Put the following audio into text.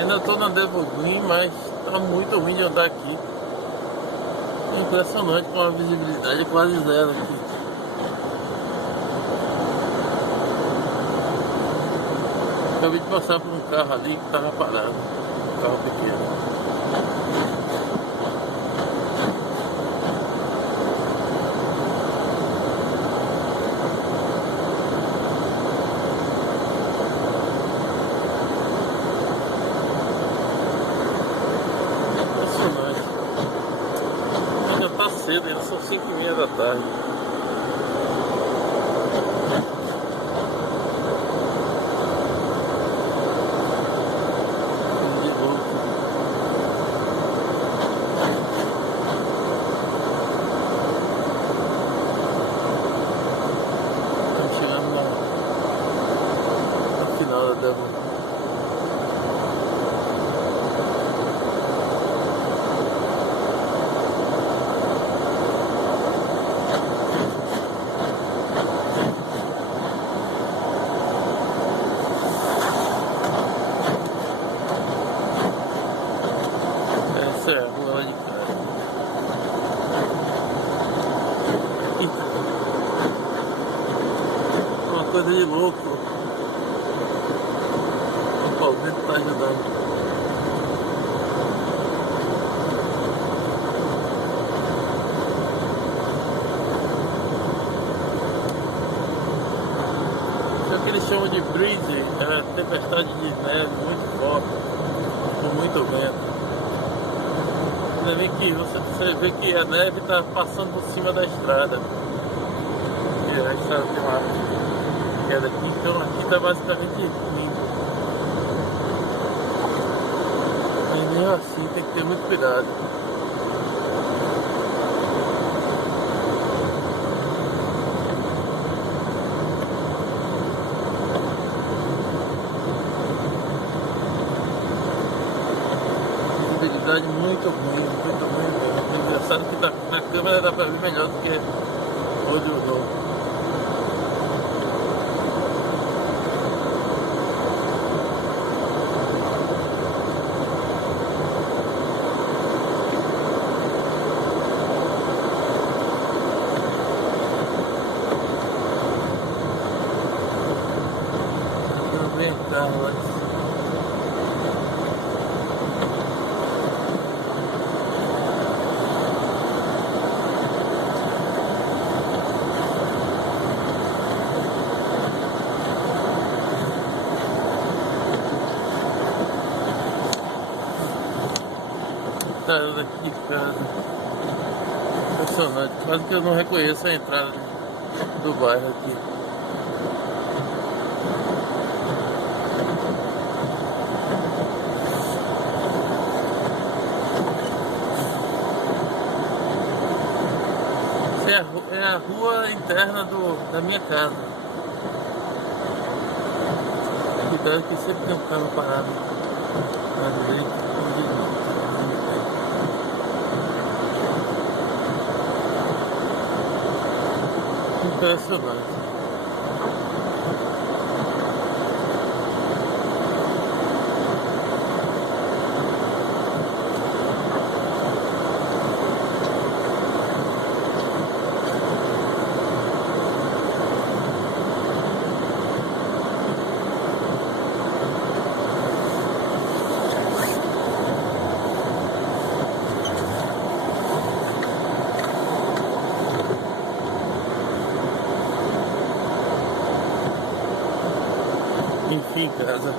Ainda tô na Devil Green, mas tá muito ruim de andar aqui. É impressionante com a visibilidade quase zero aqui. Acabei de passar por um carro ali que tava parado. Um carro pequeno. Impressionante. Ainda tá cedo, ainda são 5h30 da tarde. De novo. Estamos chegando no final da Devil. Essa é a rua lá de casa. Eita, uma coisa de louco. O Palmeiras tá ajudando. Isso é o que eles chamam de breeze, é tempestade de neve muito forte, com muito vento. Ainda bem que você vê que a neve está passando por cima da estrada. E a estrada tem uma queda aqui, então aqui está basicamente limpo. E mesmo assim tem que ter muito cuidado. Visibilidade muito ruim mesmo. Engraçado que na câmera dá pra ver melhor do que olho nu. Eu venho carro antes. Entrada daqui de casa. Impressionante. Quase que eu não reconheço a entrada do bairro aqui. Essa é a rua interna da minha casa. Cuidado que sempre tem um carro parado na direita. Impressionante. Enfim, casa.